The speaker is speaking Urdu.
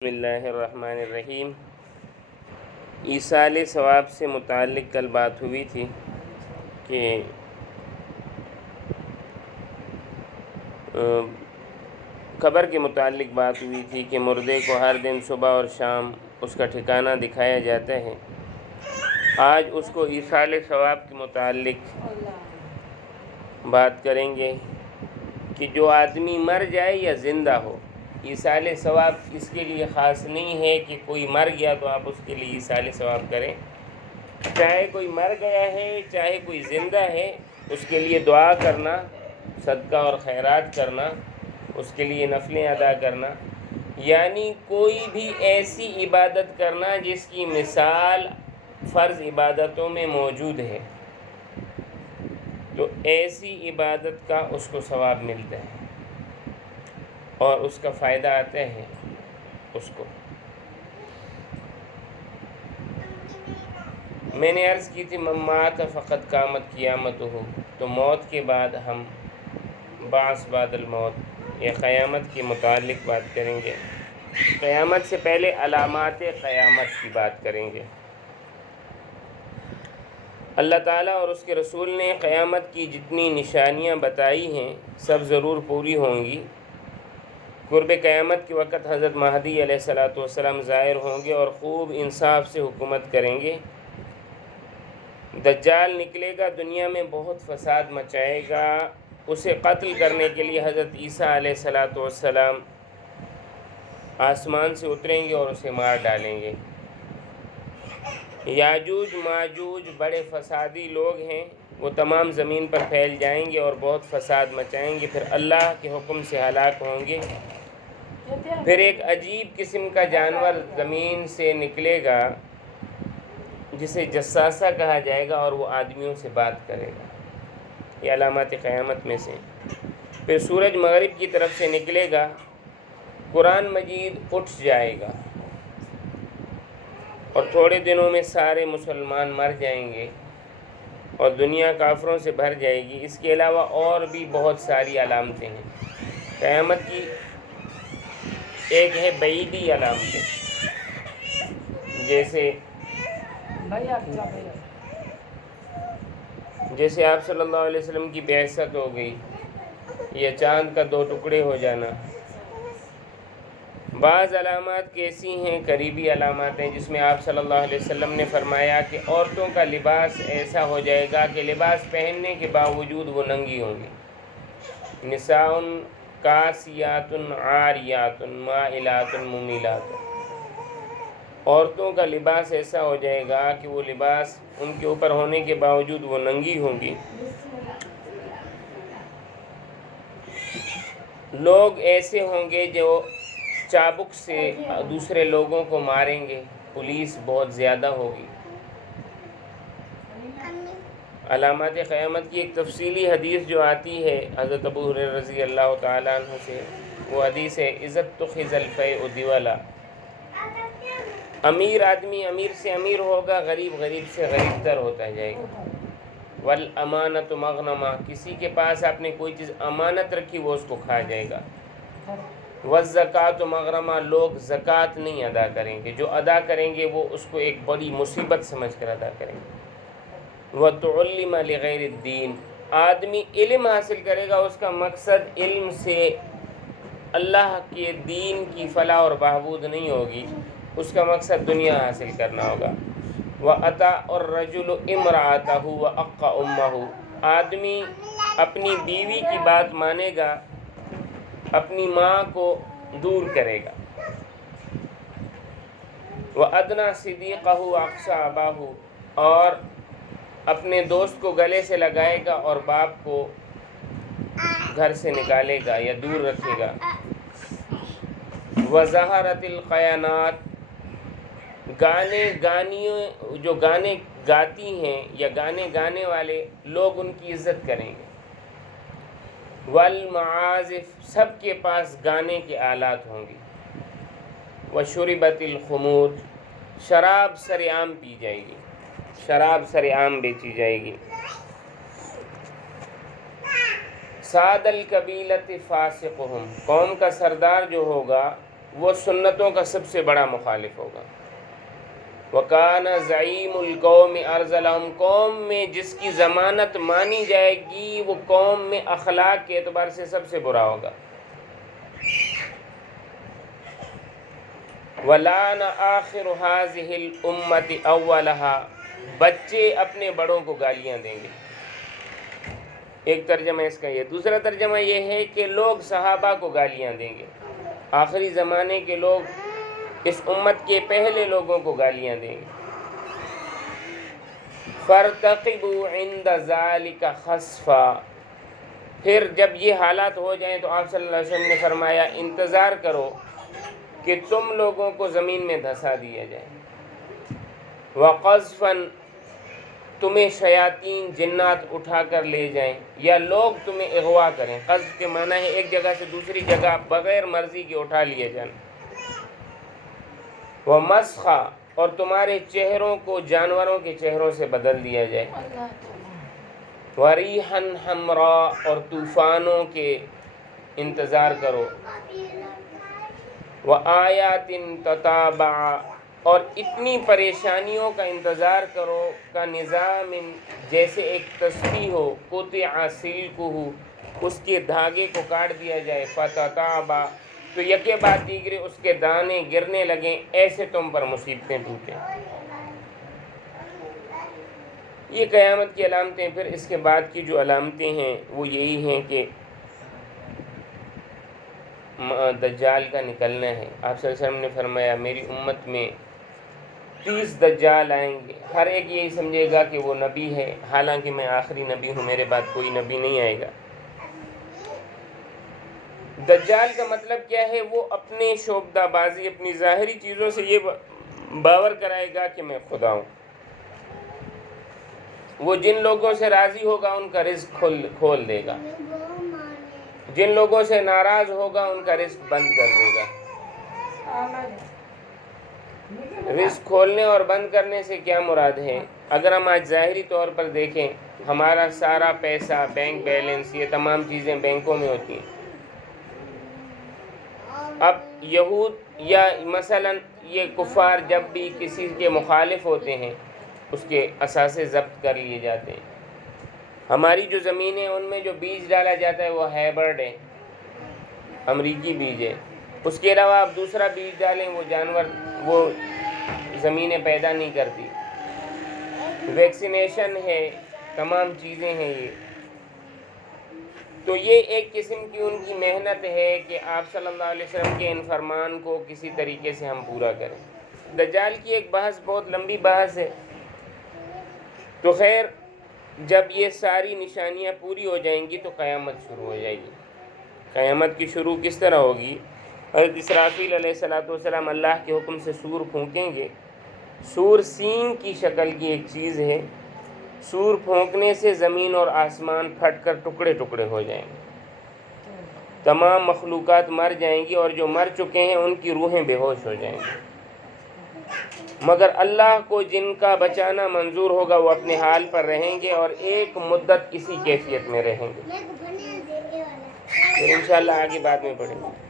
بسم اللہ الرحمن الرحیم۔ ایصال ثواب سے متعلق کل بات ہوئی تھی کہ قبر کے متعلق بات ہوئی تھی کہ مردے کو ہر دن صبح اور شام اس کا ٹھکانہ دکھایا جاتا ہے۔ آج اس کو ایصال ثواب کے متعلق بات کریں گے کہ جو آدمی مر جائے یا زندہ ہو، ایصال ثواب اس کے لیے خاص نہیں ہے کہ کوئی مر گیا تو آپ اس کے لیے ایصال ثواب کریں۔ چاہے کوئی مر گیا ہے چاہے کوئی زندہ ہے، اس کے لیے دعا کرنا، صدقہ اور خیرات کرنا، اس کے لیے نفلیں ادا کرنا، یعنی کوئی بھی ایسی عبادت کرنا جس کی مثال فرض عبادتوں میں موجود ہے، تو ایسی عبادت کا اس کو ثواب ملتا ہے اور اس کا فائدہ آتا ہے اس کو۔ میں نے عرض کی تھی من مات فقط قامت قیامتہ، تو موت کے بعد ہم بعث بعد الموت یا قیامت کے متعلق بات کریں گے۔ قیامت سے پہلے علامات قیامت کی بات کریں گے۔ اللہ تعالیٰ اور اس کے رسول نے قیامت کی جتنی نشانیاں بتائی ہیں سب ضرور پوری ہوں گی۔ قرب قیامت کے وقت حضرت مہدی علیہ السلام ظاہر ہوں گے اور خوب انصاف سے حکومت کریں گے۔ دجال نکلے گا، دنیا میں بہت فساد مچائے گا، اسے قتل کرنے کے لیے حضرت عیسیٰ علیہ السلام آسمان سے اتریں گے اور اسے مار ڈالیں گے۔ یاجوج ماجوج بڑے فسادی لوگ ہیں، وہ تمام زمین پر پھیل جائیں گے اور بہت فساد مچائیں گے، پھر اللہ کے حکم سے ہلاک ہوں گے۔ پھر ایک عجیب قسم کا جانور زمین سے نکلے گا جسے جساسہ کہا جائے گا اور وہ آدمیوں سے بات کرے گا۔ یہ علامات قیامت میں سے۔ پھر سورج مغرب کی طرف سے نکلے گا، قرآن مجید اٹھ جائے گا اور تھوڑے دنوں میں سارے مسلمان مر جائیں گے اور دنیا کافروں سے بھر جائے گی۔ اس کے علاوہ اور بھی بہت ساری علامتیں ہیں قیامت کی۔ ایک ہے بعیدی علامتیں، جیسے آپ صلی اللہ علیہ وسلم کی بعثت ہو گئی یا چاند کا 2 ٹکڑے ہو جانا۔ بعض علامات کیسی ہیں، قریبی علامات ہیں، جس میں آپ صلی اللہ علیہ وسلم نے فرمایا کہ عورتوں کا لباس ایسا ہو جائے گا کہ لباس پہننے کے باوجود وہ ننگی ہوں گی۔ نساء کاسیات عاریات مائلات ممیلات، عورتوں کا لباس ایسا ہو جائے گا کہ وہ لباس ان کے اوپر ہونے کے باوجود وہ ننگی ہوں گی۔ لوگ ایسے ہوں گے جو چابک سے دوسرے لوگوں کو ماریں گے، پولیس بہت زیادہ ہوگی۔ علامات قیامت کی ایک تفصیلی حدیث جو آتی ہے حضرت ابو ہریرہ رضی اللہ تعالیٰ عنہ سے، وہ حدیث ہے اذا اتخذ الفیء دولا۔ امیر آدمی امیر سے امیر ہوگا، غریب غریب سے غریب تر ہوتا جائے گا۔ والامانۃ مغنمہ، کسی کے پاس آپ نے کوئی چیز امانت رکھی وہ اس کو کھا جائے گا۔ والزکوٰۃ مغرمہ، لوگ زکوٰۃ نہیں ادا کریں گے، جو ادا کریں گے وہ اس کو ایک بڑی مصیبت سمجھ کر ادا کریں گے۔ وتعلم لغیر الدین، آدمی علم حاصل کرے گا، اس کا مقصد علم سے اللہ کے دین کی فلاح اور بہبود نہیں ہوگی، اس کا مقصد دنیا حاصل کرنا ہوگا۔ وَأَطَاعَ الرَّجُلُ امْرَأَتَهُ وَأَقَّ أُمَّهُ، آدمی اپنی بیوی کی بات مانے گا، اپنی ماں کو دور کرے گا۔ وَأَدْنَىٰ صِدِيقَهُ وَأَقْصَىٰ أَبَاهُ، اور اپنے دوست کو گلے سے لگائے گا اور باپ کو گھر سے نکالے گا یا دور رکھے گا۔ وَظَهَرَتِ الْخَیَانَاتُ، جو گانے گاتی ہیں یا گانے گانے والے لوگ ان کی عزت کریں گے۔ والمعازف، سب کے پاس گانے کے آلات ہوں گی۔ وشربت الخمور، شراب سر عام پی جائے گی، شراب سر عام بیچی جائے گی۔ سعد القبیلۃ فاسقہم، قوم کا سردار جو ہوگا وہ سنتوں کا سب سے بڑا مخالف ہوگا۔ وَكَانَ زَعِيمُ الْقَوْمِ أَرْذَلَهُمْ، قوم میں جس کی ضمانت مانی جائے گی وہ قوم میں اخلاق کے اعتبار سے سب سے برا ہوگا۔ وَلَعَنَ آخِرُ هَٰذِهِ الْأُمَّةِ أَوَّلَهَا، بچے اپنے بڑوں کو گالیاں دیں گے۔ ایک ترجمہ اس کا یہ، دوسرا ترجمہ یہ ہے کہ لوگ صحابہ کو گالیاں دیں گے، آخری زمانے کے لوگ اس امت کے پہلے لوگوں کو گالیاں دیں گے۔ فَارْتَقِبُوا عِنْدَ ذَلِكَ خَسْفًا، پھر جب یہ حالات ہو جائیں تو آپ صلی اللہ علیہ وسلم نے فرمایا انتظار کرو کہ تم لوگوں کو زمین میں دھسا دیا جائے۔ وَقَذْفًا، تمہیں شیاطین جنات اٹھا کر لے جائیں یا لوگ تمہیں اغوا کریں۔ قذف کے معنی ہے ایک جگہ سے دوسری جگہ بغیر مرضی کے اٹھا لیے جانا۔ وَمَسْخًا، اور تمہارے چہروں کو جانوروں کے چہروں سے بدل دیا جائے۔ وَرِيحًا حَمْرًا، اور طوفانوں کے انتظار کرو۔ وَآيَاتٍ تَتَابَعَ، اور اتنی پریشانیوں کا انتظار کرو کا نظام جیسے ایک تسبیح ہو، قُطِعَ سِلْكُهُ، اس کے دھاگے کو کاٹ دیا جائے، فَتَتَابَعَ، تو یکے بعد دیگرے اس کے دانے گرنے لگیں، ایسے تم پر مصیبتیں ٹوٹیں۔ یہ قیامت کی علامتیں۔ پھر اس کے بعد کی جو علامتیں ہیں وہ یہی ہیں کہ دجال کا نکلنا ہے۔ آپ صلی اللہ علیہ وسلم نے فرمایا میری امت میں 30 دجال آئیں گے، ہر ایک یہی سمجھے گا کہ وہ نبی ہے، حالانکہ میں آخری نبی ہوں، میرے بعد کوئی نبی نہیں آئے گا۔ دجال کا مطلب کیا ہے؟ وہ اپنے شعبدہ بازی، اپنی ظاہری چیزوں سے یہ باور کرائے گا کہ میں خدا ہوں۔ وہ جن لوگوں سے راضی ہوگا ان کا رزق کھول دے گا، جن لوگوں سے ناراض ہوگا ان کا رزق بند کر دے گا۔ رزق کھولنے اور بند کرنے سے کیا مراد ہے؟ اگر ہم آج ظاہری طور پر دیکھیں، ہمارا سارا پیسہ، بینک بیلنس، یہ تمام چیزیں بینکوں میں ہوتی ہیں۔ اب یہود یا مثلا یہ کفار جب بھی کسی کے مخالف ہوتے ہیں اس کے اثاثے ضبط کر لیے جاتے ہیں۔ ہماری جو زمینیں ان میں جو بیج ڈالا جاتا ہے وہ ہیبرڈ ہے، امریکی بیج ہے، اس کے علاوہ آپ دوسرا بیج ڈالیں وہ جانور وہ زمینیں پیدا نہیں کرتی۔ ویکسینیشن ہے، تمام چیزیں ہیں یہ۔ تو یہ ایک قسم کی ان کی محنت ہے کہ آپ صلی اللہ علیہ وسلم کے ان فرمان کو کسی طریقے سے ہم پورا کریں۔ دجال کی ایک بحث بہت لمبی بحث ہے۔ تو خیر جب یہ ساری نشانیاں پوری ہو جائیں گی تو قیامت شروع ہو جائے گی۔ قیامت کی شروع کس طرح ہوگی؟ حضرت اسرافیل علیہ السلام اللہ کے حکم سے سور پھونکیں گے۔ سور سینگ کی شکل کی ایک چیز ہے، سور پھونکنے سے زمین اور آسمان پھٹ کر ٹکڑے ٹکڑے ہو جائیں گے، تمام مخلوقات مر جائیں گی اور جو مر چکے ہیں ان کی روحیں بے ہوش ہو جائیں گی، مگر اللہ کو جن کا بچانا منظور ہوگا وہ اپنے حال پر رہیں گے اور ایک مدت اسی کیفیت میں رہیں گے۔ پھر انشاءاللہ آگے بعد میں پڑھیں گے۔